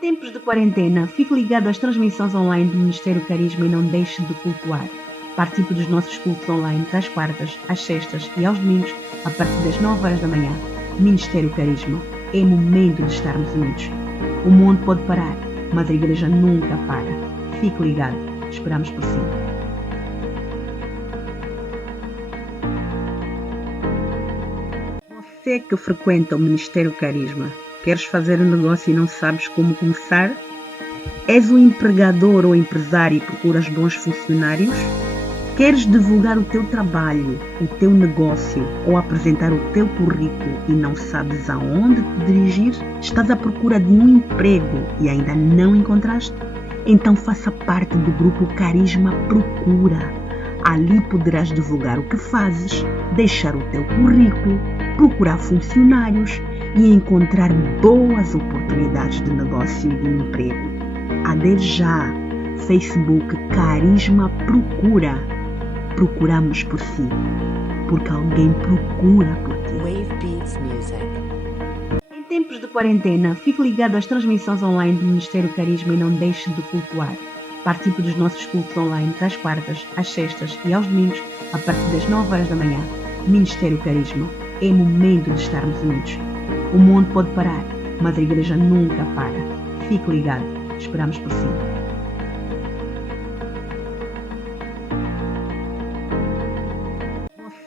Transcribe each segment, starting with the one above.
tempos de quarentena, fique ligado às transmissões online do Ministério Carisma e não deixe de cultuar. Participe dos nossos cultos online às quartas, às sextas e aos domingos, a partir das 9 horas da manhã. Ministério Carisma. É momento de estarmos unidos. O mundo pode parar, mas a igreja nunca para. Fique ligado. Esperamos por si. Você que frequenta o Ministério Carisma, queres fazer um negócio e não sabes como começar? És um empregador ou empresário e procuras bons funcionários? Queres divulgar o teu trabalho, o teu negócio ou apresentar o teu currículo e não sabes aonde te dirigir? Estás à procura de um emprego e ainda não encontraste? Então faça parte do grupo Carisma Procura. Ali poderás divulgar o que fazes, deixar o teu currículo, procurar funcionários e encontrar boas oportunidades de negócio e de emprego. Adere já. Facebook Carisma Procura. Procuramos por si, porque alguém procura por ti. Wave Beats Music. Em tempos de quarentena, fique ligado às transmissões online do Ministério Carisma e não deixe de cultuar. Participe dos nossos cultos online às quartas, às sextas e aos domingos, a partir das 9 horas da manhã. Ministério Carisma. É momento de estarmos unidos. O mundo pode parar, mas a igreja nunca para. Fique ligado. Esperamos por si.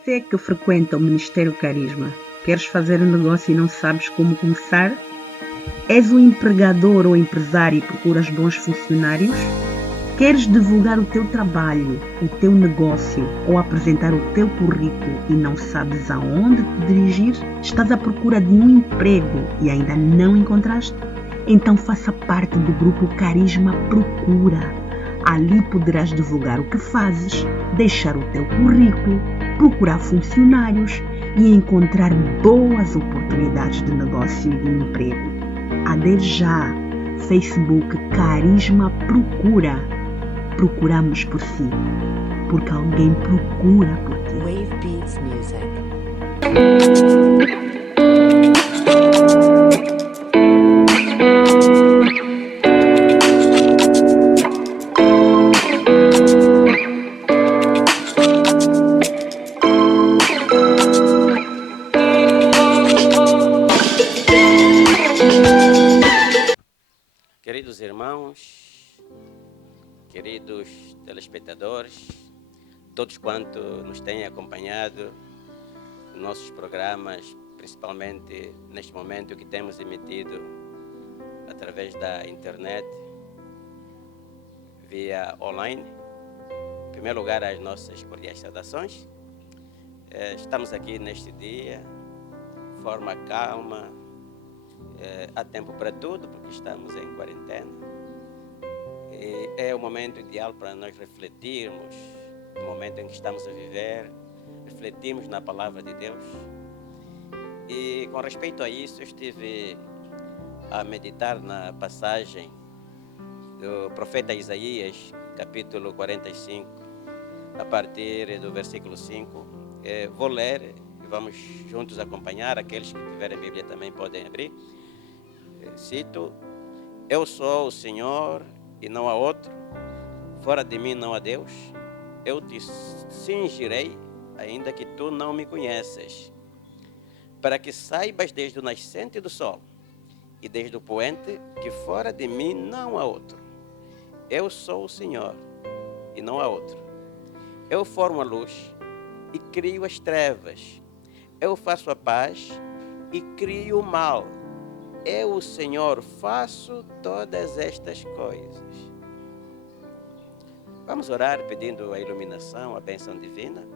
Você que frequenta o Ministério Carisma, queres fazer um negócio e não sabes como começar? És um empregador ou empresário e procuras bons funcionários? Queres divulgar o teu trabalho, o teu negócio ou apresentar o teu currículo e não sabes aonde te dirigir? Estás à procura de um emprego e ainda não encontraste? Então faça parte do grupo Carisma Procura. Ali poderás divulgar o que fazes, deixar o teu currículo, procurar funcionários e encontrar boas oportunidades de negócio e de emprego. Adere já. Facebook Carisma Procura. Procuramos por si, porque alguém procura por ti. Wave Beats Music. Queridos irmãos, queridos telespectadores, todos quanto nos têm acompanhado nos nossos programas, principalmente neste momento que temos emitido através da internet, via online. Em primeiro lugar, as nossas cordiais saudações. Estamos aqui neste dia, de forma calma. Há tempo para tudo, porque estamos em quarentena. E é o momento ideal para nós refletirmos no momento em que estamos a viver, refletirmos na palavra de Deus. E com respeito a isso, eu estive a meditar na passagem do profeta Isaías, capítulo 45, a partir do versículo 5. Vou ler e vamos juntos acompanhar. Aqueles que tiverem a Bíblia também podem abrir. Cito: Eu sou o Senhor e não há outro, fora de mim não há Deus. Eu te cingirei, ainda que tu não me conheças, para que saibas desde o nascente do sol e desde o poente que fora de mim não há outro. Eu sou o Senhor e não há outro. Eu formo a luz e crio as trevas. Eu faço a paz e crio o mal. Eu, o Senhor, faço todas estas coisas. Vamos orar pedindo a iluminação, a bênção divina.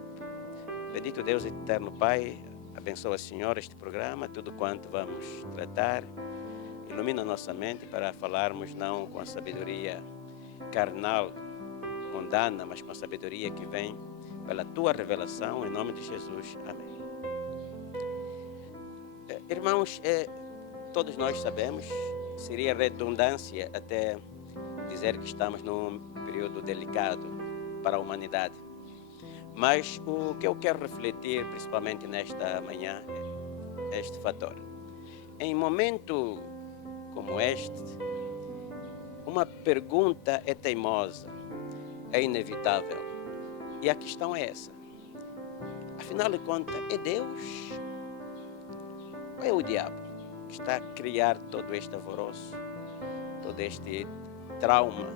Bendito Deus eterno Pai, abençoa, Senhor, este programa, tudo quanto vamos tratar. Ilumina nossa mente para falarmos não com a sabedoria carnal, mundana, mas com a sabedoria que vem pela Tua revelação, em nome de Jesus. Amém. Irmãos, todos nós sabemos, seria redundância até dizer que estamos num período delicado para a humanidade. Mas o que eu quero refletir, principalmente nesta manhã, é este fator. Em momento como este, uma pergunta é teimosa, é inevitável. E a questão é essa. Afinal de contas, é Deus ou é o diabo que está a criar todo este alvoroço, todo este trauma,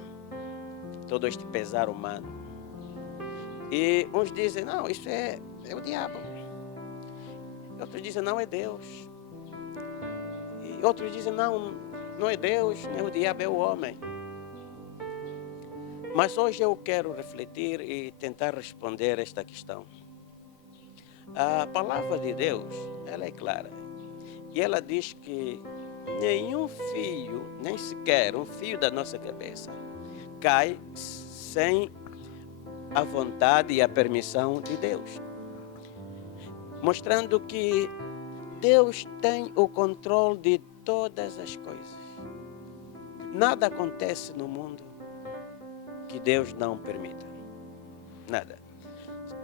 todo este pesar humano? E uns dizem, não, isso é o diabo. Outros dizem, não, é Deus. E outros dizem, não é Deus, nem o diabo, é o homem. Mas hoje eu quero refletir e tentar responder esta questão. A palavra de Deus, ela é clara. E ela diz que nenhum fio, nem sequer um fio da nossa cabeça, cai sem a vontade e a permissão de Deus. Mostrando que Deus tem o controle de todas as coisas. Nada acontece no mundo que Deus não permita. Nada.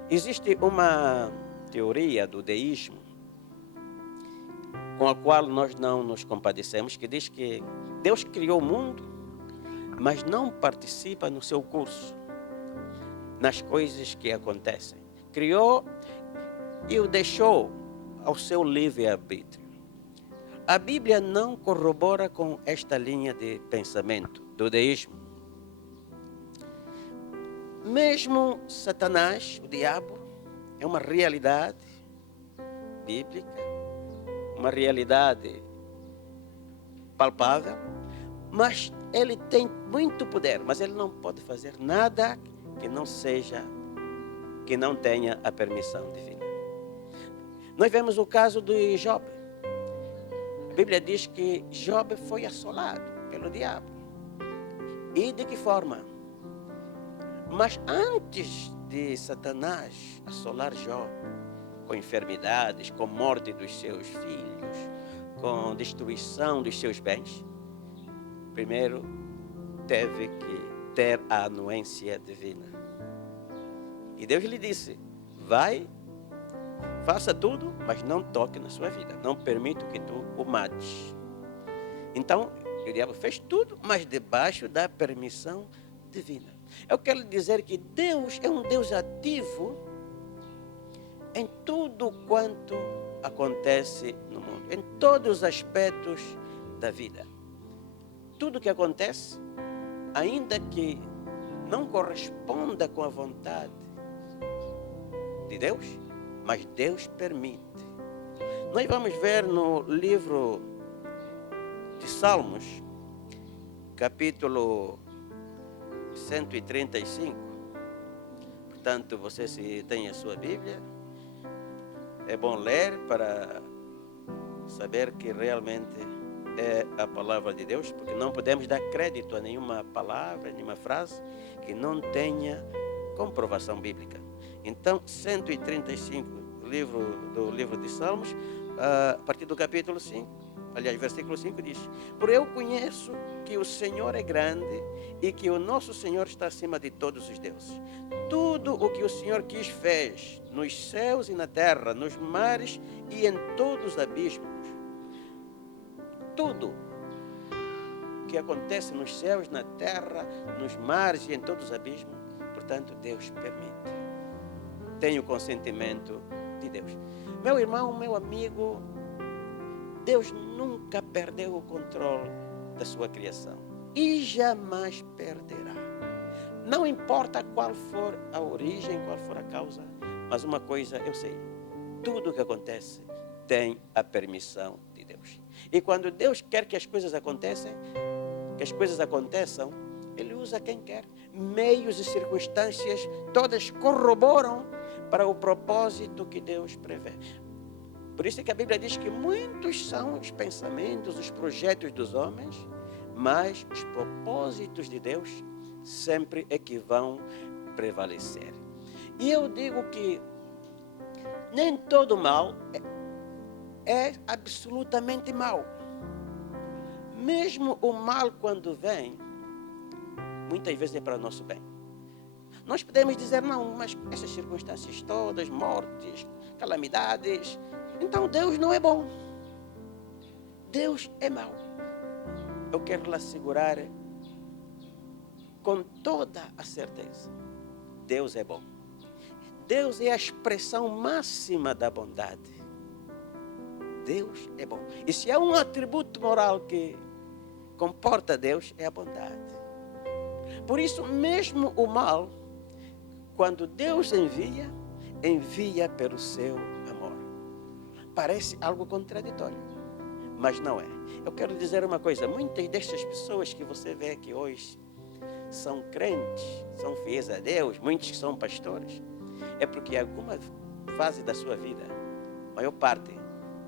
Existe uma teoria do deísmo com a qual nós não nos compadecemos, que diz que Deus criou o mundo, mas não participa no seu curso, nas coisas que acontecem. Criou e o deixou ao seu livre-arbítrio. A Bíblia não corrobora com esta linha de pensamento do deísmo. Mesmo Satanás, o diabo, é uma realidade bíblica, uma realidade palpável, mas ele tem muito poder, mas ele não pode fazer nada que não tenha a permissão divina. Nós vemos o caso de Job. A Bíblia diz que Job foi assolado pelo diabo. E de que forma? Mas antes de Satanás assolar Job, com enfermidades, com morte dos seus filhos, com destruição dos seus bens, primeiro teve que ter a anuência divina. E Deus lhe disse, vai, faça tudo, mas não toque na sua vida. Não permito que tu o mates. Então, o diabo fez tudo, mas debaixo da permissão divina. Eu quero dizer que Deus é um Deus ativo em tudo quanto acontece no mundo, em todos os aspectos da vida. Tudo que acontece, ainda que não corresponda com a vontade de Deus, mas Deus permite. Nós vamos ver no livro de Salmos, capítulo 135. Portanto, você, se tem a sua Bíblia, é bom ler para saber que realmente é a palavra de Deus, porque não podemos dar crédito a nenhuma palavra, nenhuma frase que não tenha comprovação bíblica. Então, 135, do livro de Salmos, a partir do capítulo 5, aliás, versículo 5 diz: por eu conheço que o Senhor é grande e que o nosso Senhor está acima de todos os deuses. Tudo o que o Senhor quis fez, nos céus e na terra, nos mares e em todos os abismos. Tudo que acontece nos céus, na terra, nos mares e em todos os abismos, portanto, Deus permite. Tem o consentimento de Deus. Meu irmão, meu amigo, Deus nunca perdeu o controle da sua criação e jamais perderá. Não importa qual for a origem, qual for a causa, mas uma coisa eu sei: tudo que acontece tem a permissão de Deus. E quando Deus quer que as coisas aconteçam, Ele usa quem quer. Meios e circunstâncias todas corroboram para o propósito que Deus prevê. Por isso é que a Bíblia diz que muitos são os pensamentos, os projetos dos homens, mas os propósitos de Deus sempre é que vão prevalecer. E eu digo que nem todo mal é absolutamente mal. Mesmo o mal, quando vem, muitas vezes é para o nosso bem. Nós podemos dizer, não, mas essas circunstâncias todas, mortes, calamidades, então Deus não é bom. Deus é mau. Eu quero lhe assegurar com toda a certeza: Deus é bom. Deus é a expressão máxima da bondade. Deus é bom. E se há um atributo moral que comporta Deus, é a bondade. Por isso, mesmo o mal, quando Deus envia, envia pelo seu amor. Parece algo contraditório, mas não é. Eu quero dizer uma coisa: muitas destas pessoas que você vê aqui hoje são crentes, são fiéis a Deus, muitos que são pastores, é porque em alguma fase da sua vida, a maior parte,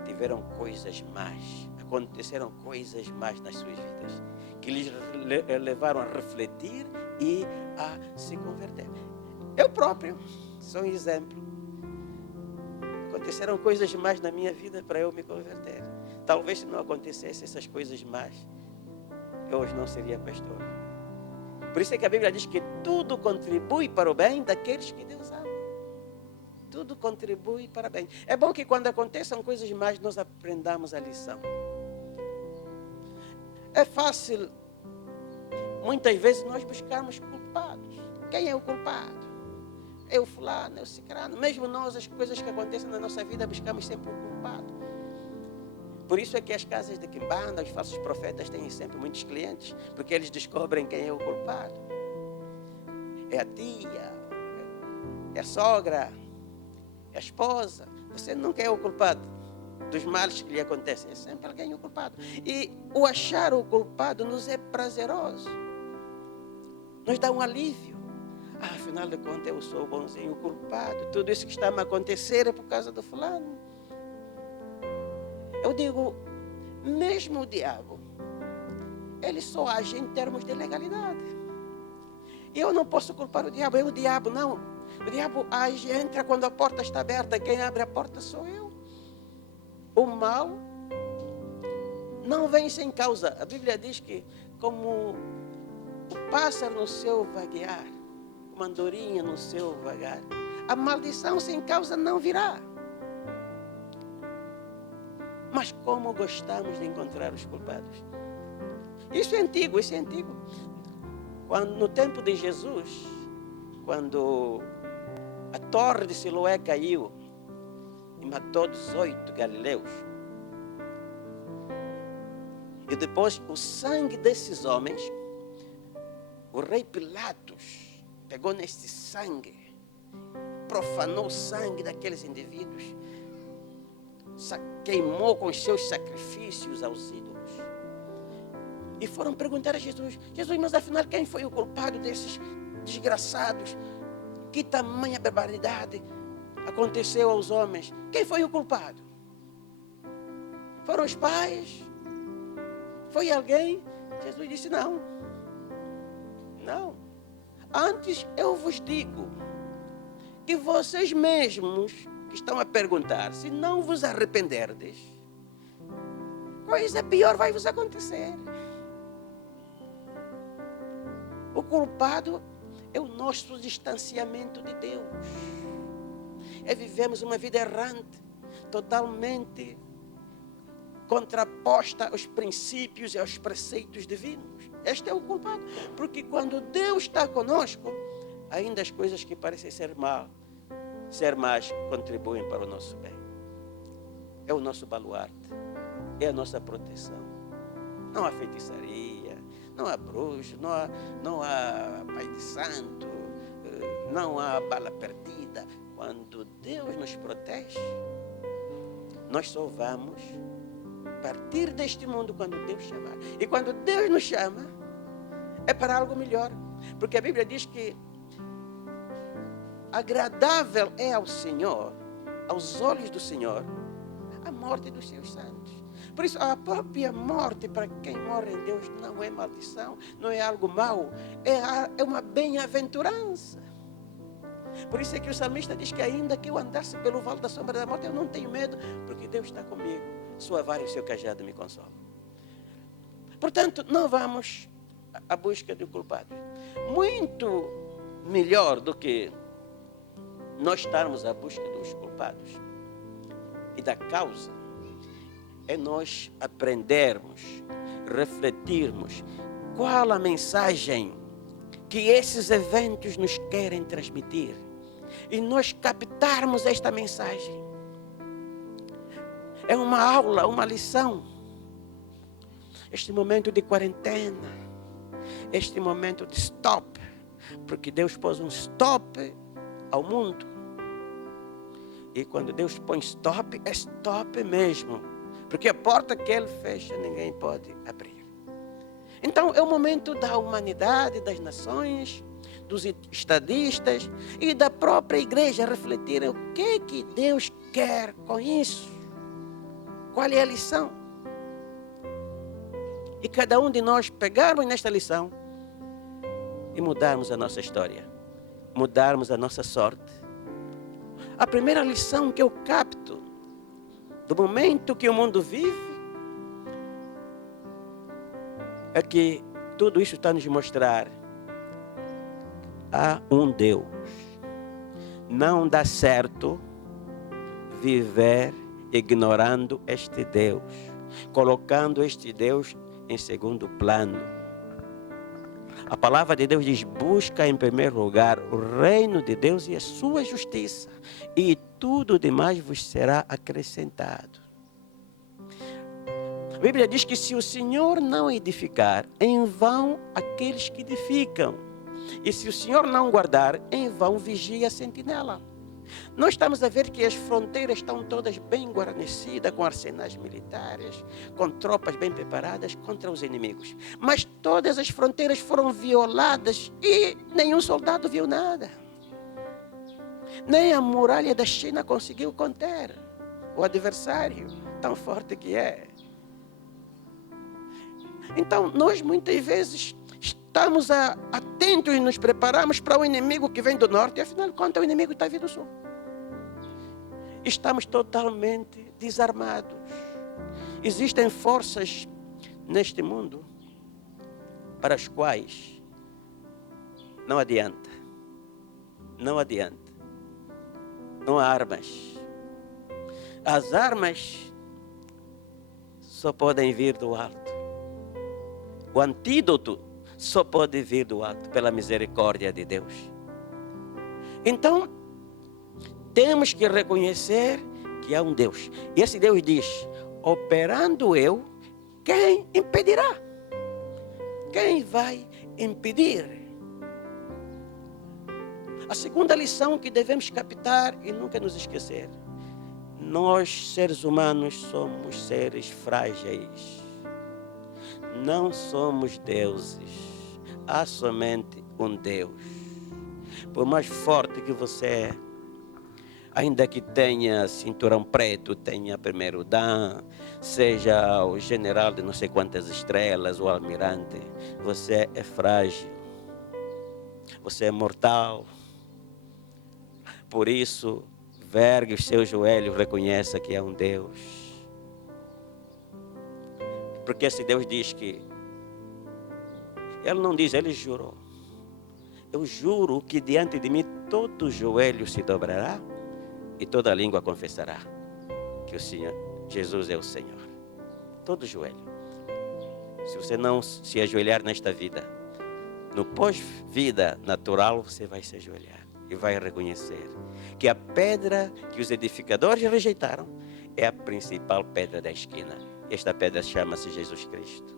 tiveram coisas más, aconteceram coisas más nas suas vidas, que lhes levaram a refletir e a se converter. Eu próprio sou um exemplo. Aconteceram coisas más na minha vida para eu me converter. Talvez se não acontecesse essas coisas más, eu hoje não seria pastor. Por isso é que a Bíblia diz que tudo contribui para o bem daqueles que Deus ama. Tudo contribui para o bem. É bom que quando aconteçam coisas más, nós aprendamos a lição. É fácil, muitas vezes, nós buscarmos culpados. Quem é o culpado? É o fulano, é o cicrano. Mesmo nós, as coisas que acontecem na nossa vida, buscamos sempre o culpado. Por isso é que as casas de quimbanda, os falsos profetas têm sempre muitos clientes, porque eles descobrem quem é o culpado. É a tia, é a sogra, é a esposa. Você nunca é o culpado dos males que lhe acontecem. É sempre alguém o culpado. E o achar o culpado nos é prazeroso. Nos dá um alívio. Afinal de contas, eu sou o bonzinho, o culpado. Tudo isso que está a me acontecer é por causa do fulano. Eu digo, mesmo o diabo, ele só age em termos de legalidade. Eu não posso culpar o diabo, é o diabo, não. O diabo age, entra quando a porta está aberta. Quem abre a porta sou eu. O mal não vem sem causa. A Bíblia diz que como o pássaro no seu vaguear, uma andorinha no seu vagar, a maldição sem causa não virá. Mas como gostamos de encontrar os culpados. Isso é antigo, isso é antigo. Quando, no tempo de Jesus, quando a torre de Siloé caiu e matou 18 galileus, e depois o sangue desses homens, o rei Pilatos pegou nesse sangue, profanou o sangue daqueles indivíduos, queimou com os seus sacrifícios aos ídolos. E foram perguntar a Jesus: Jesus, mas afinal quem foi o culpado desses desgraçados? Que tamanha barbaridade aconteceu aos homens? Quem foi o culpado? Foram os pais? Foi alguém? Jesus disse: não. Não. Antes eu vos digo que vocês mesmos que estão a perguntar, se não vos arrependerdes, coisa pior vai vos acontecer. O culpado é o nosso distanciamento de Deus. É vivemos uma vida errante, totalmente contraposta aos princípios e aos preceitos divinos. Este é o culpado. Porque quando Deus está conosco, ainda as coisas que parecem ser más, contribuem para o nosso bem. É o nosso baluarte, é a nossa proteção. Não há feitiçaria, não há bruxo, não há pai de santo, não há bala perdida. Quando Deus nos protege, nós só vamos partir deste mundo quando Deus chamar. E quando Deus nos chama, é para algo melhor. Porque a Bíblia diz que agradável é ao Senhor, aos olhos do Senhor, a morte dos seus santos. Por isso, a própria morte para quem morre em Deus não é maldição, não é algo mau, é uma bem-aventurança. Por isso é que o salmista diz que ainda que eu andasse pelo vale da sombra da morte, eu não tenho medo, porque Deus está comigo. Sua vara e o seu cajado me consolam. Portanto, não vamos à busca do culpado. Muito melhor do que nós estarmos à busca dos culpados e da causa, é nós aprendermos, refletirmos qual a mensagem que esses eventos nos querem transmitir e nós captarmos esta mensagem. É uma aula, uma lição. Este momento de quarentena, este momento de stop, porque Deus pôs um stop ao mundo. E quando Deus põe stop, é stop mesmo. Porque a porta que Ele fecha, ninguém pode abrir. Então é o momento da humanidade, das nações, dos estadistas e da própria igreja refletirem o que Deus quer com isso. Qual é a lição? E cada um de nós pegarmos nesta lição e mudarmos a nossa história, mudarmos a nossa sorte. A primeira lição que eu capto do momento que o mundo vive é que tudo isso está nos mostrar há um Deus. Não dá certo viver ignorando este Deus, colocando este Deus em segundo plano. A palavra de Deus diz: busca em primeiro lugar o reino de Deus e a sua justiça, e tudo demais vos será acrescentado. A Bíblia diz que se o Senhor não edificar, em vão aqueles que edificam. E se o Senhor não guardar, em vão vigia a sentinela. Nós estamos a ver que as fronteiras estão todas bem guarnecidas, com arsenais militares, com tropas bem preparadas contra os inimigos. Mas todas as fronteiras foram violadas e nenhum soldado viu nada. Nem a muralha da China conseguiu conter o adversário, tão forte que é. Então, nós muitas vezes estamos atentos e nos preparamos para o inimigo que vem do norte, e afinal de contas o inimigo está vindo do sul. Estamos totalmente desarmados. Existem forças neste mundo para as quais não adianta. Não adianta. Não há armas. As armas só podem vir do alto. O antídoto só pode vir do alto, pela misericórdia de Deus. Então, temos que reconhecer que há um Deus. E esse Deus diz: operando eu, quem impedirá? Quem vai impedir? A segunda lição que devemos captar e nunca nos esquecer: nós, seres humanos, somos seres frágeis. Não somos deuses. Há somente um Deus. Por mais forte que você é, ainda que tenha cinturão preto, tenha primeiro dan, seja o general de não sei quantas estrelas, o almirante, você é frágil. Você é mortal. Por isso, vergue os seus joelhos, reconheça que é um Deus. Porque esse Deus diz que, Ele não diz, Ele jurou: eu juro que diante de mim todo joelho se dobrará e toda língua confessará que o Senhor, Jesus é o Senhor. Todo joelho. Se você não se ajoelhar nesta vida, no pós-vida natural, você vai se ajoelhar e vai reconhecer que a pedra que os edificadores rejeitaram é a principal pedra da esquina. Esta pedra chama-se Jesus Cristo.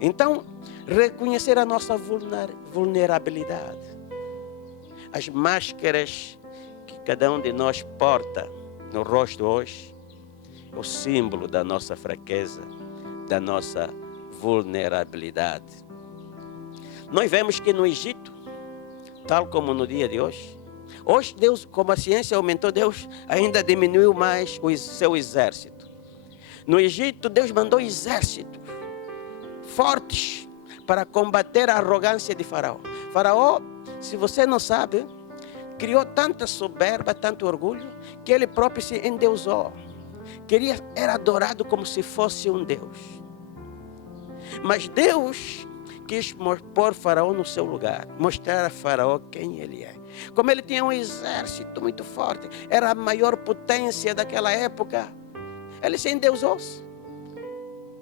Então, reconhecer a nossa vulnerabilidade. As máscaras que cada um de nós porta no rosto hoje é o símbolo da nossa fraqueza, da nossa vulnerabilidade. Nós vemos que no Egito, tal como no dia de hoje, Deus, como a ciência aumentou, Deus ainda diminuiu mais o seu exército. No Egito, Deus mandou exércitos fortes para combater a arrogância de Faraó. Faraó, se você não sabe, criou tanta soberba, tanto orgulho, que ele próprio se endeusou. Era adorado como se fosse um Deus. Mas Deus quis pôr Faraó no seu lugar, mostrar a Faraó quem ele é. Como ele tinha um exército muito forte, era a maior potência daquela época, ele se endeusou-se,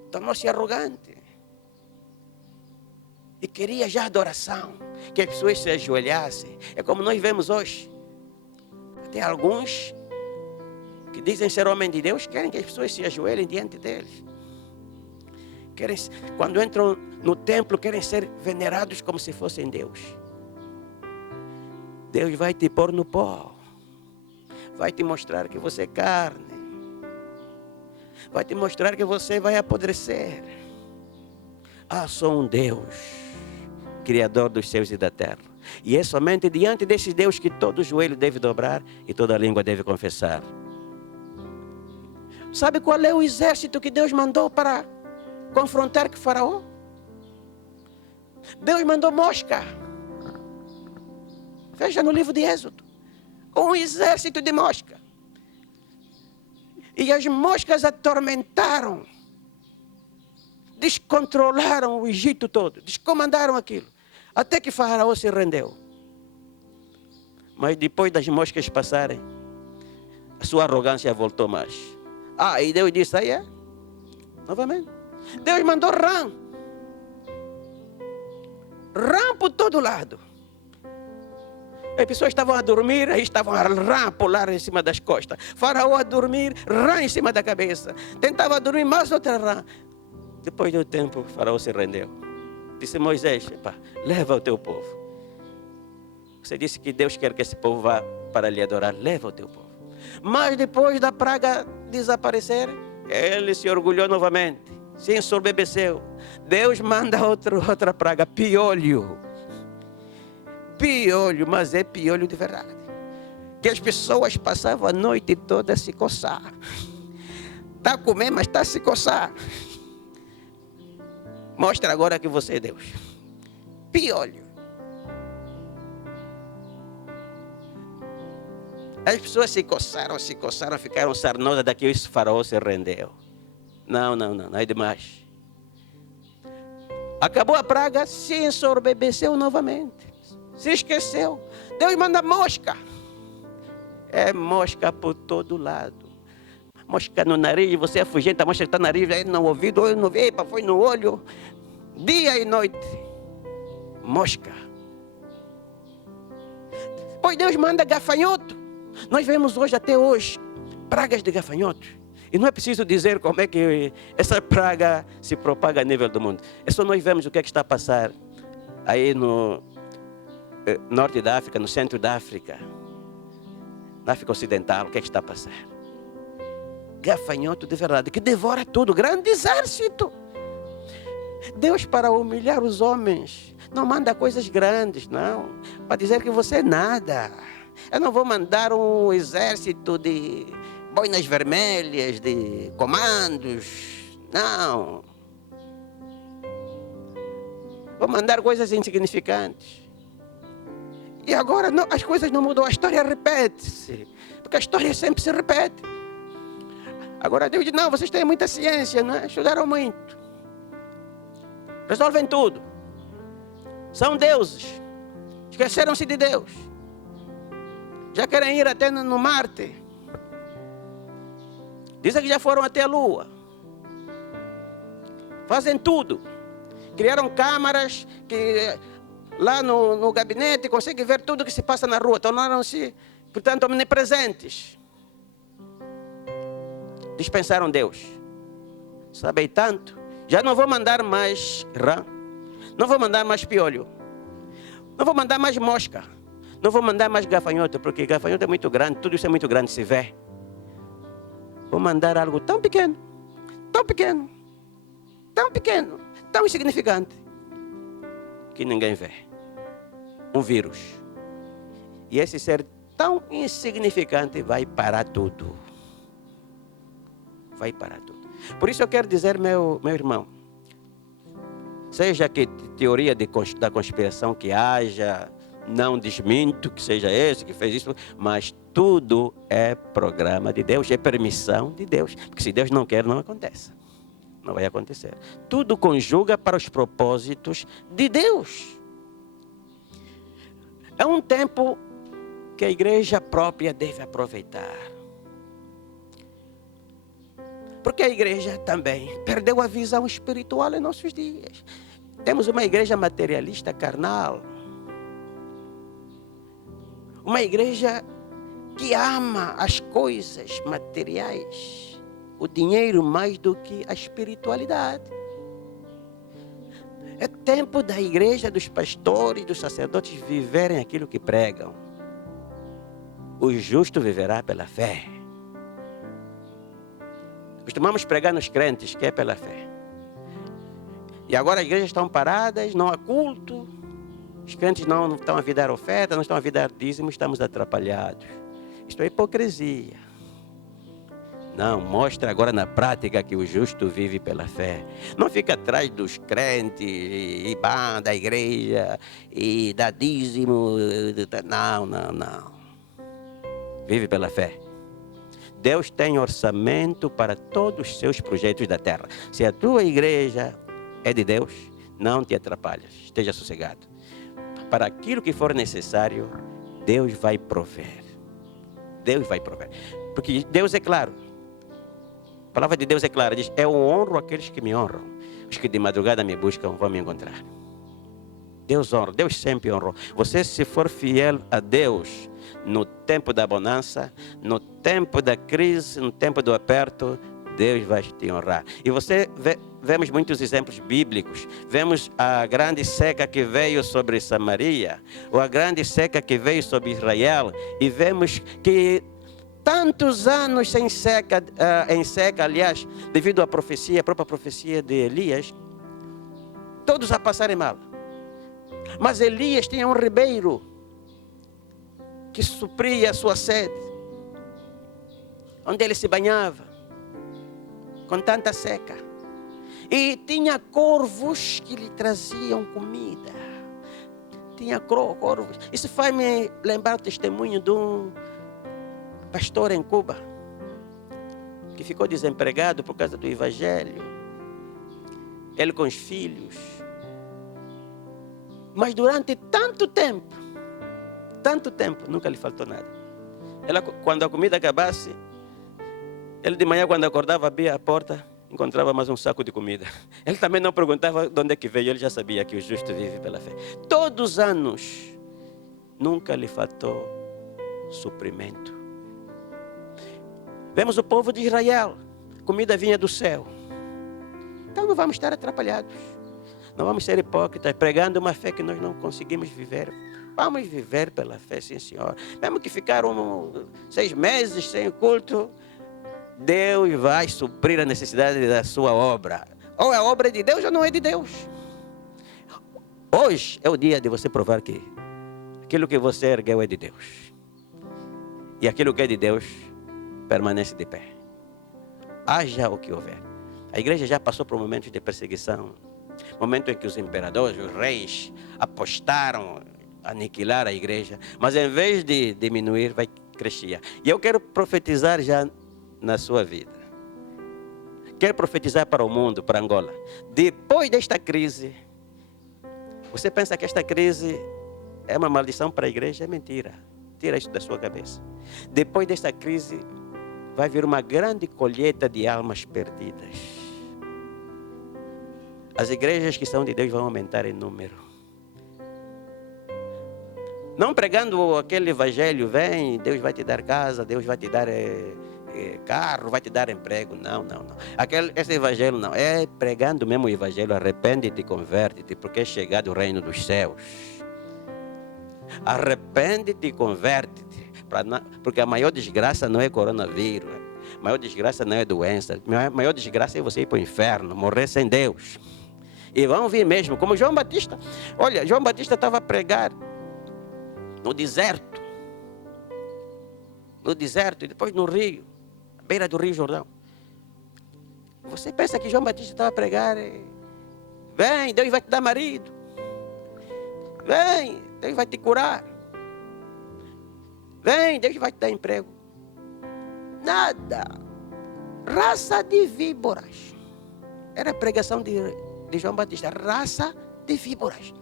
tornou-se arrogante e queria já adoração. que as pessoas se ajoelhassem. É como nós vemos hoje. Tem alguns que dizem ser homem de Deus, querem que as pessoas se ajoelhem diante deles. Querem, quando entram no templo, querem ser venerados como se fossem Deus. Deus vai te pôr no pó. Vai te mostrar que você é carne. Vai te mostrar que você vai apodrecer. Sou um Deus, Criador dos céus e da terra. E é somente diante desse Deus que todo joelho deve dobrar e toda língua deve confessar. Sabe qual é o exército que Deus mandou para confrontar com Faraó? Deus mandou mosca. Veja no livro de Êxodo. Um exército de mosca. E as moscas atormentaram, descontrolaram o Egito todo, descomandaram aquilo, até que Faraó se rendeu. Mas depois das moscas passarem, a sua arrogância voltou mais. E Deus disse, novamente. Deus mandou rã por todo lado. As pessoas estavam a dormir, aí estavam a rã pular em cima das costas. Faraó a dormir, rã em cima da cabeça. Tentava dormir, mais outra rã. Depois do tempo, Faraó se rendeu. Disse, Moisés, leva o teu povo. Você disse que Deus quer que esse povo vá para lhe adorar. Leva o teu povo. Mas depois da praga desaparecer, ele se orgulhou novamente. Se ensoberbeceu. Deus manda outra praga, piolho. Piolho, mas é piolho de verdade. Que as pessoas passavam a noite toda a se coçar. Está a comer, mas está a se coçar. Mostra agora que você é Deus. Piolho. As pessoas se coçaram, ficaram sarnosas, daqui o Faraó se rendeu. Não é demais. Acabou a praga, se ensoberbeceu novamente. Se esqueceu. Deus manda mosca. É mosca por todo lado. Mosca no nariz, você afugenta, a mosca está no nariz, aí no ouvido, foi no olho. Dia e noite. Mosca. Pois Deus manda gafanhoto. Nós vemos até hoje, pragas de gafanhotos. E não é preciso dizer como é que essa praga se propaga a nível do mundo. É só nós vemos o que é que está a passar aí no norte da África, no centro da África. Na África Ocidental, o que é que está a passar? Gafanhoto de verdade, que devora tudo, grande exército. Deus, para humilhar os homens, não manda coisas grandes, não. Para dizer que você é nada. Eu não vou mandar um exército de boinas vermelhas, de comandos. Não. Vou mandar coisas insignificantes. E agora não, as coisas não mudam, a história repete-se. Porque a história sempre se repete. Agora Deus diz, não, vocês têm muita ciência, não é? Estudaram muito. Resolvem tudo. São deuses. Esqueceram-se de Deus. Já querem ir até no Marte. Dizem que já foram até a Lua. Fazem tudo. Criaram câmaras que lá no gabinete conseguem ver tudo que se passa na rua. Tornaram-se, portanto, omnipresentes. Dispensaram Deus. Sabem tanto. Já não vou mandar mais rã. Não vou mandar mais piolho. Não vou mandar mais mosca. Não vou mandar mais gafanhoto, porque gafanhoto é muito grande, tudo isso é muito grande, se vê. Vou mandar algo tão pequeno, tão pequeno, tão pequeno, tão insignificante, que ninguém vê. Um vírus. E esse ser tão insignificante vai parar tudo. Vai parar tudo. Por isso eu quero dizer, meu irmão, seja que teoria da conspiração que haja, não desminto que seja esse que fez isso, mas tudo é programa de Deus, é permissão de Deus. Porque se Deus não quer, não acontece. Não vai acontecer. Tudo conjuga para os propósitos de Deus. É um tempo que a igreja própria deve aproveitar. Porque a igreja também perdeu a visão espiritual em nossos dias. Temos uma igreja materialista, carnal. Uma igreja que ama as coisas materiais, o dinheiro mais do que a espiritualidade. É tempo da igreja, dos pastores, dos sacerdotes viverem aquilo que pregam. O justo viverá pela fé. Costumamos pregar nos crentes que é pela fé. E agora as igrejas estão paradas, não há culto. Os crentes não estão a dar oferta, não estão a dar dízimo, estamos atrapalhados. Isto é hipocrisia. Não, mostra agora na prática que o justo vive pela fé. Não fica atrás dos crentes e da igreja e dá dízimo. Não. Vive pela fé. Deus tem orçamento para todos os seus projetos da terra. Se a tua igreja é de Deus, não te atrapalhas, esteja sossegado. Para aquilo que for necessário, Deus vai prover. Deus vai prover. Porque Deus é claro. A palavra de Deus é clara, diz: eu honro aqueles que me honram. Os que de madrugada me buscam vão me encontrar. Deus honra, Deus sempre honrou. Você, se for fiel a Deus, no tempo da bonança, no tempo da crise, no tempo do aperto, Deus vai te honrar. E vemos muitos exemplos bíblicos. Vemos a grande seca que veio sobre Samaria, ou a grande seca que veio sobre Israel, e vemos que tantos anos em seca, aliás, devido à profecia, a própria profecia de Elias, todos a passarem mal. Mas Elias tinha um ribeiro que supria a sua sede, onde ele se banhava com tanta seca. E tinha corvos que lhe traziam comida. Tinha corvos. Isso faz-me lembrar o testemunho de um pastor em Cuba, que ficou desempregado por causa do evangelho. Ele com os filhos. Mas durante tanto tempo, nunca lhe faltou nada. Quando a comida acabasse, ele de manhã, quando acordava, abria a porta, encontrava mais um saco de comida. Ele também não perguntava de onde é que veio, ele já sabia que o justo vive pela fé. Todos os anos, nunca lhe faltou suprimento. Vemos o povo de Israel, comida vinha do céu. Então não vamos estar atrapalhados. Não vamos ser hipócritas, pregando uma fé que nós não conseguimos viver. Vamos viver pela fé, sim, Senhor. Mesmo que ficaram 6 meses sem culto, Deus vai suprir a necessidade da sua obra. Ou é obra de Deus ou não é de Deus. Hoje é o dia de você provar que aquilo que você ergueu é de Deus. E aquilo que é de Deus permanece de pé. Haja o que houver. A igreja já passou por momentos de perseguição. Momento em que os imperadores, os reis, apostaram a aniquilar a igreja. Mas em vez de diminuir, vai crescer. E eu quero profetizar já na sua vida. Quero profetizar para o mundo, para Angola. Depois desta crise, você pensa que esta crise é uma maldição para a igreja? É mentira. Tira isso da sua cabeça. Depois desta crise, vai vir uma grande colheita de almas perdidas. As igrejas que são de Deus vão aumentar em número. Não pregando aquele evangelho, vem, Deus vai te dar casa, Deus vai te dar carro, vai te dar emprego. Não. Esse evangelho não. É pregando mesmo o evangelho. Arrepende-te e converte-te, porque é chegado o reino dos céus. Arrepende-te e converte-te, porque a maior desgraça não é coronavírus. A maior desgraça não é doença. A maior desgraça é você ir para o inferno, morrer sem Deus. E vão vir mesmo, como João Batista. Olha, João Batista estava a pregar no deserto. No deserto e depois no rio, à beira do Rio Jordão. Você pensa que João Batista estava a pregar? Vem, Deus vai te dar marido. Vem, Deus vai te curar. Vem, Deus vai te dar emprego. Nada. Raça de víboras. Era a pregação de João Batista. Raça de víboras.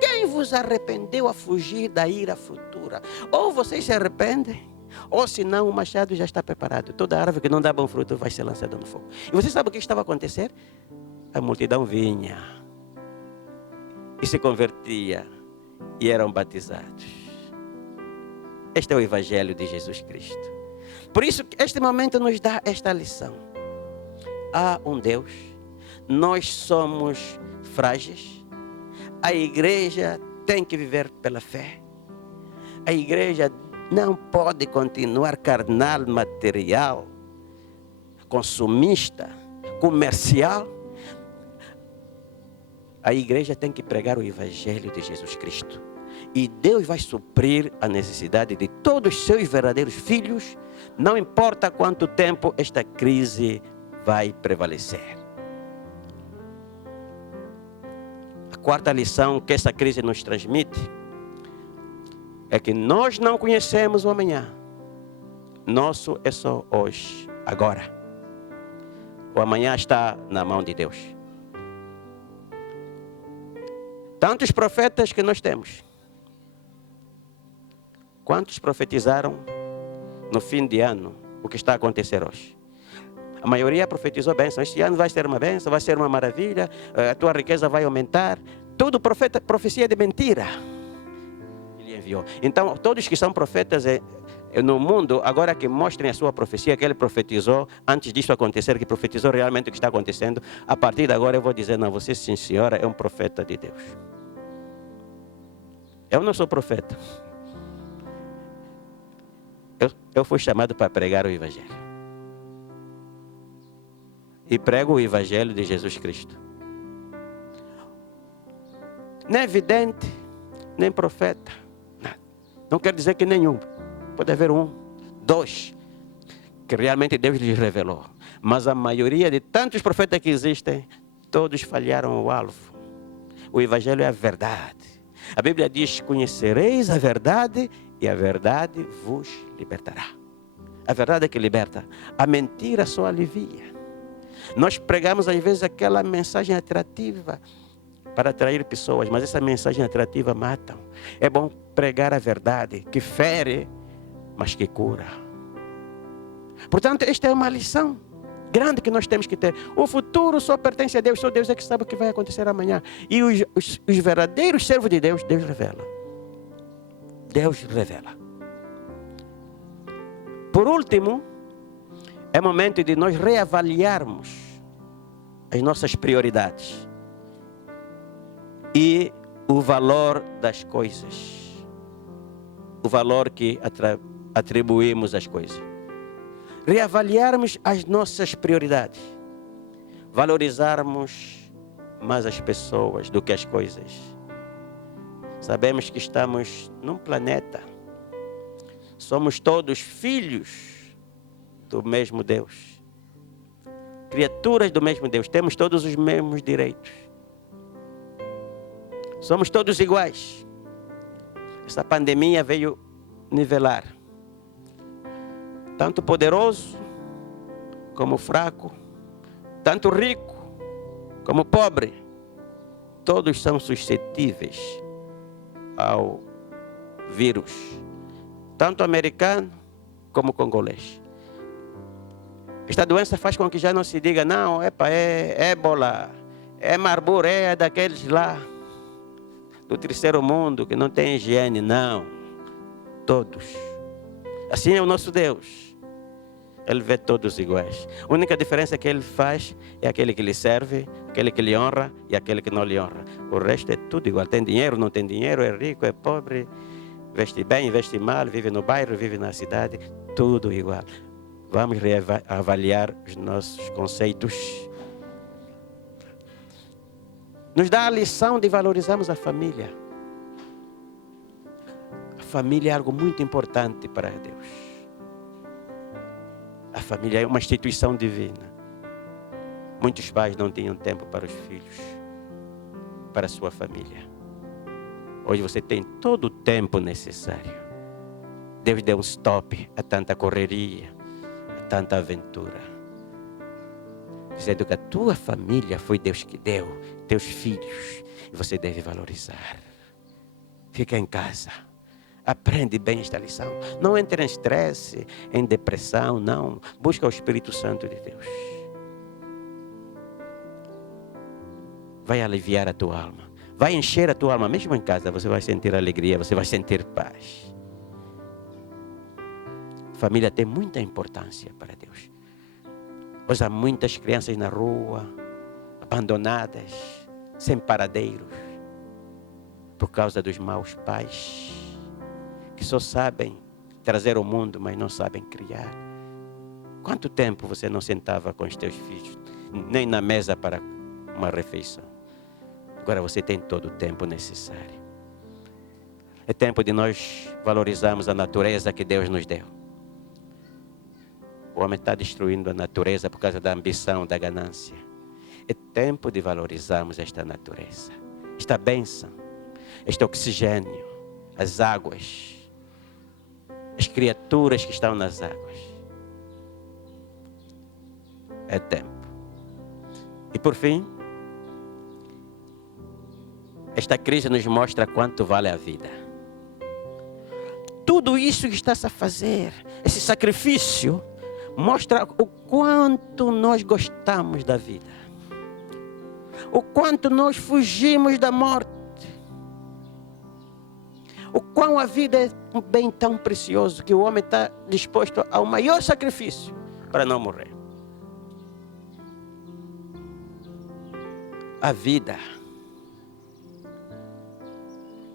Quem vos arrependeu a fugir da ira futura? Ou vocês se arrependem, ou senão o machado já está preparado. Toda árvore que não dá bom fruto vai ser lançada no fogo. E você sabe o que estava a acontecer? A multidão vinha e se convertia e eram batizados. Este é o Evangelho de Jesus Cristo. Por isso, este momento nos dá esta lição. Há um Deus, nós somos frágeis, a igreja tem que viver pela fé. A igreja não pode continuar carnal, material, consumista, comercial. A igreja tem que pregar o Evangelho de Jesus Cristo. E Deus vai suprir a necessidade de todos os seus verdadeiros filhos, não importa quanto tempo esta crise vai prevalecer. A quarta lição que essa crise nos transmite é que nós não conhecemos o amanhã. Nosso é só hoje, agora. O amanhã está na mão de Deus. Tantos profetas que nós temos. Quantos profetizaram no fim de ano o que está a acontecer hoje? A maioria profetizou bênção. Este ano vai ser uma bênção, vai ser uma maravilha, a tua riqueza vai aumentar. Tudo profecia de mentira. Ele enviou. Então, todos que são profetas no mundo, agora que mostrem a sua profecia, que ele profetizou, antes disso acontecer, que profetizou realmente o que está acontecendo, a partir de agora eu vou dizer, não, você sim senhora é um profeta de Deus. Eu não sou profeta. Eu fui chamado para pregar o Evangelho. E prego o Evangelho de Jesus Cristo. Nem vidente, nem profeta. Nada. Não quer dizer que nenhum. Pode haver um, dois, que realmente Deus lhes revelou. Mas a maioria de tantos profetas que existem, todos falharam o alvo. O Evangelho é a verdade. A Bíblia diz, conhecereis a verdade e a verdade vos libertará. A verdade é que liberta. A mentira só alivia. Nós pregamos às vezes aquela mensagem atrativa para atrair pessoas, mas essa mensagem atrativa mata. É bom pregar a verdade que fere, mas que cura. Portanto, esta é uma lição grande que nós temos que ter. O futuro só pertence a Deus, só Deus é que sabe o que vai acontecer amanhã. E os verdadeiros servos de Deus, Deus revela. Deus revela. Por último, é momento de nós reavaliarmos as nossas prioridades e o valor das coisas, o valor que atribuímos às coisas. Reavaliarmos as nossas prioridades, valorizarmos mais as pessoas do que as coisas. Sabemos que estamos num planeta, somos todos filhos do mesmo Deus, criaturas do mesmo Deus, temos todos os mesmos direitos, somos todos iguais. Essa pandemia veio nivelar tanto poderoso como fraco, tanto rico como pobre, todos são suscetíveis ao vírus, tanto americano como congolês. Esta doença faz com que já não se diga, não, é ébola, é Marburg, é daqueles lá do terceiro mundo que não tem higiene, não. Todos. Assim é o nosso Deus. Ele vê todos iguais. A única diferença que ele faz é aquele que lhe serve, aquele que lhe honra e aquele que não lhe honra. O resto é tudo igual. Tem dinheiro, não tem dinheiro, é rico, é pobre, veste bem, veste mal, vive no bairro, vive na cidade, tudo igual. Vamos reavaliar os nossos conceitos. Nos dá a lição de valorizarmos a família. A família é algo muito importante para Deus. A família é uma instituição divina. Muitos pais não tinham tempo para os filhos, para a sua família. Hoje você tem todo o tempo necessário. Deus deu um stop a tanta correria, a tanta aventura, dizendo que a tua família foi Deus que deu, teus filhos, e você deve valorizar. Fica em casa. Aprende bem esta lição. Não entre em estresse, em depressão, não. Busca o Espírito Santo de Deus. Vai aliviar a tua alma. Vai encher a tua alma. Mesmo em casa você vai sentir alegria, você vai sentir paz. família tem muita importância para Deus. Hoje há muitas crianças na rua, abandonadas, sem paradeiros, por causa dos maus pais, que só sabem trazer o mundo, mas não sabem criar. Quanto tempo você não sentava com os teus filhos, nem na mesa para uma refeição? Agora você tem todo o tempo necessário. É tempo de nós valorizarmos a natureza que Deus nos deu. O homem está destruindo a natureza por causa da ambição, da ganância. É tempo de valorizarmos esta natureza, esta bênção, este oxigênio, as águas, as criaturas que estão nas águas. É tempo. E por fim, esta crise nos mostra quanto vale a vida. Tudo isso que está-se a fazer, esse sacrifício, mostra o quanto nós gostamos da vida. O quanto nós fugimos da morte. O quão a vida é um bem tão precioso que o homem está disposto ao maior sacrifício para não morrer. A vida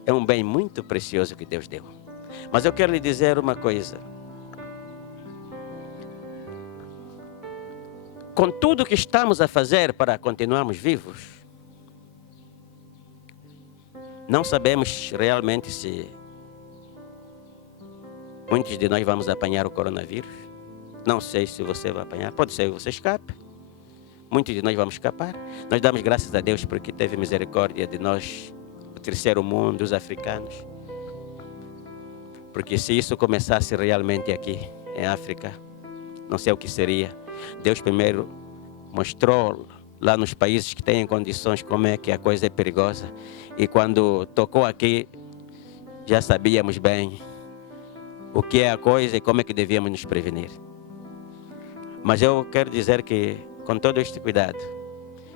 é um bem muito precioso que Deus deu. Mas eu quero lhe dizer uma coisa. Com tudo que estamos a fazer para continuarmos vivos, não sabemos realmente se muitos de nós vamos apanhar o coronavírus. Não sei se você vai apanhar. Pode ser que você escape. Muitos de nós vamos escapar. Nós damos graças a Deus porque teve misericórdia de nós, o terceiro mundo, os africanos. Porque se isso começasse realmente aqui, em África, não sei o que seria. Deus primeiro mostrou lá nos países que têm condições como é que a coisa é perigosa. E quando tocou aqui, já sabíamos bem o que é a coisa e como é que devíamos nos prevenir. Mas eu quero dizer que com todo este cuidado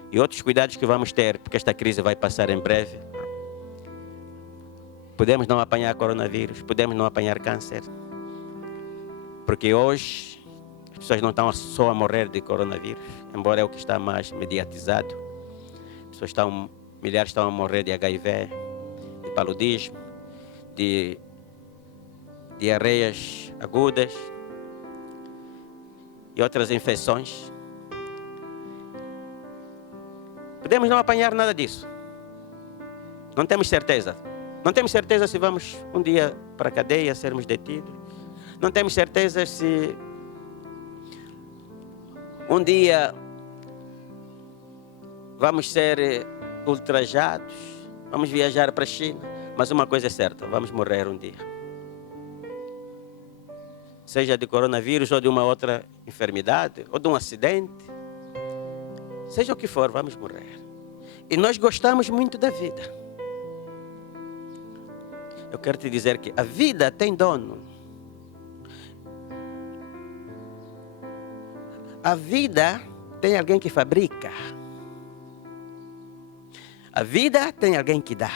e outros cuidados que vamos ter, porque esta crise vai passar em breve, podemos não apanhar coronavírus, podemos não apanhar câncer. Porque hoje as pessoas não estão só a morrer de coronavírus, embora é o que está mais mediatizado. Milhares estão a morrer de HIV, de paludismo, de diarreias agudas e outras infecções. Podemos não apanhar nada disso. Não temos certeza. Não temos certeza se vamos um dia para a cadeia, sermos detidos. Não temos certeza se um dia vamos ser ultrajados, vamos viajar para a China. Mas uma coisa é certa, vamos morrer um dia. Seja de coronavírus ou de uma outra enfermidade, ou de um acidente. Seja o que for, vamos morrer. E nós gostamos muito da vida. Eu quero te dizer que a vida tem dono. A vida tem alguém que fabrica. A vida tem alguém que dá.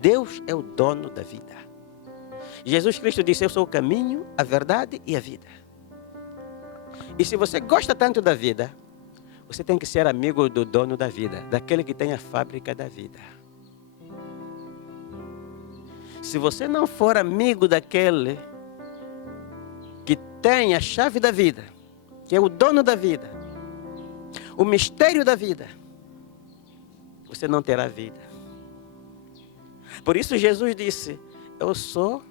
Deus é o dono da vida. Jesus Cristo disse: eu sou o caminho, a verdade e a vida. E se você gosta tanto da vida, você tem que ser amigo do dono da vida, daquele que tem a fábrica da vida. Se você não for amigo daquele que tem a chave da vida, que é o dono da vida, o mistério da vida, você não terá vida. Por isso Jesus disse: eu sou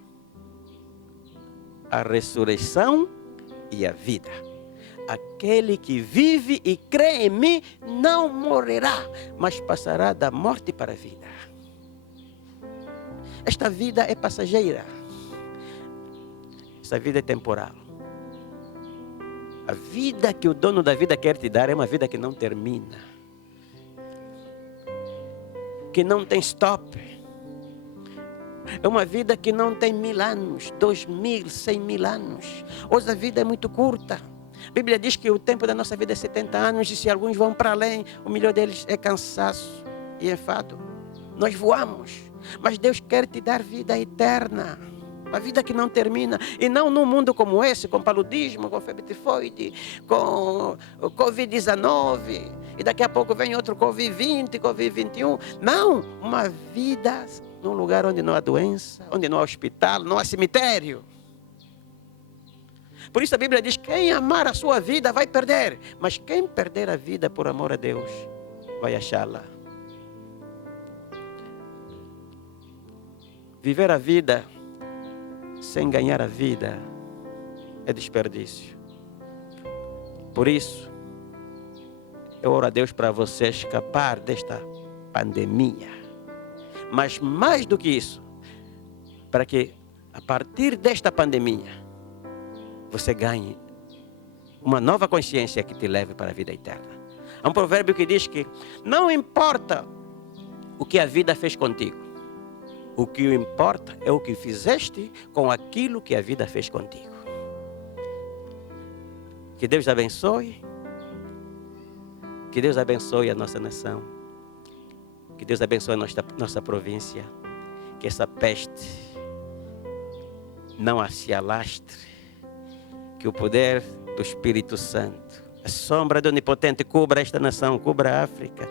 a ressurreição e a vida. Aquele que vive e crê em mim não morrerá, mas passará da morte para a vida. Esta vida é passageira. Esta vida é temporal. A vida que o dono da vida quer te dar é uma vida que não termina, que não tem stop. É uma vida que não tem 1000 anos, 2000, 100.000 anos. Hoje a vida é muito curta. A Bíblia diz que o tempo da nossa vida é 70 anos e se alguns vão para além, o melhor deles é cansaço e enfado. Nós voamos, mas Deus quer te dar vida eterna. uma vida que não termina. E não num mundo como esse, com paludismo, com febre tifoide, com Covid-19. E daqui a pouco vem outro Covid-20, Covid-21. Não, uma vida num lugar onde não há doença, onde não há hospital, não há cemitério. Por isso a Bíblia diz, quem amar a sua vida vai perder. Mas quem perder a vida por amor a Deus, vai achá-la. Viver a vida sem ganhar a vida é desperdício. Por isso, eu oro a Deus para você escapar desta pandemia. Mas mais do que isso, para que a partir desta pandemia, você ganhe uma nova consciência que te leve para a vida eterna. Há um provérbio que diz que não importa o que a vida fez contigo. O que importa é o que fizeste com aquilo que a vida fez contigo. Que Deus abençoe. Que Deus abençoe a nossa nação. Que Deus abençoe a nossa província. Que essa peste não se alastre. Que o poder do Espírito Santo, a sombra do Onipotente, cubra esta nação, cubra a África,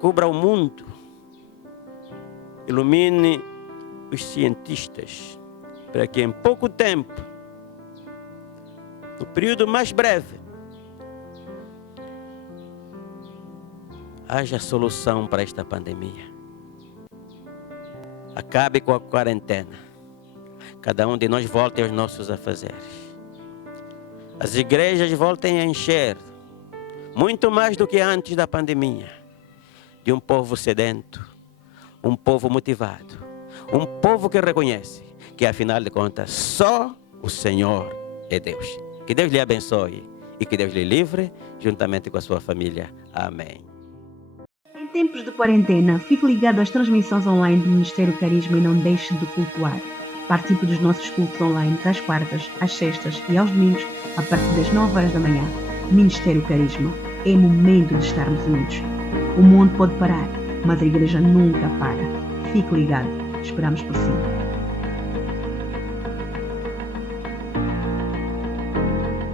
cubra o mundo. Ilumine os cientistas, para que em pouco tempo, no período mais breve, haja solução para esta pandemia. Acabe com a quarentena. Cada um de nós volte aos nossos afazeres. As igrejas voltem a encher, muito mais do que antes da pandemia, de um povo sedento, um povo motivado, um povo que reconhece que, afinal de contas, só o Senhor é Deus. Que Deus lhe abençoe e que Deus lhe livre, juntamente com a sua família. Amém. Em tempos de quarentena, fique ligado às transmissões online do Ministério Carisma e não deixe de cultuar. Participe dos nossos cultos online às quartas, às sextas e aos domingos, a partir das 9 horas da manhã. Ministério Carisma. É momento de estarmos unidos. O mundo pode parar, mas a igreja nunca para. Fique ligado. Esperamos por si.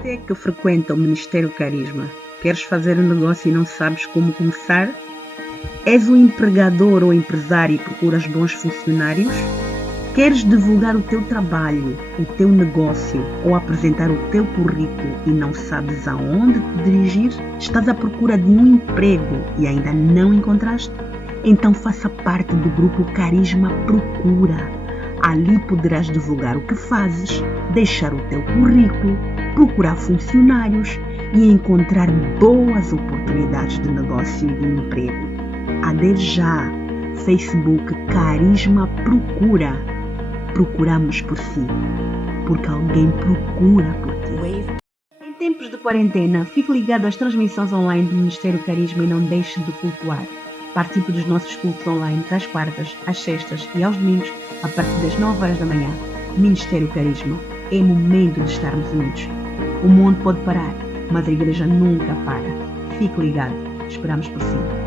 Você que frequenta o Ministério Carisma, queres fazer um negócio e não sabes como começar? És um empregador ou empresário e procuras bons funcionários? Queres divulgar o teu trabalho, o teu negócio ou apresentar o teu currículo e não sabes aonde te dirigir? Estás à procura de um emprego e ainda não encontraste? Então faça parte do grupo Carisma Procura. Ali poderás divulgar o que fazes, deixar o teu currículo, procurar funcionários e encontrar boas oportunidades de negócio e de emprego. Adere já. Facebook Carisma Procura. Procuramos por si, porque alguém procura por ti. Em tempos de quarentena, fique ligado às transmissões online do Ministério Carisma e não deixe de cultuar. Participe dos nossos cultos online às quartas, às sextas e aos domingos, a partir das 9 horas da manhã. Ministério Carisma. É momento de estarmos unidos. O mundo pode parar, mas a igreja nunca para. Fique ligado. Esperamos por si.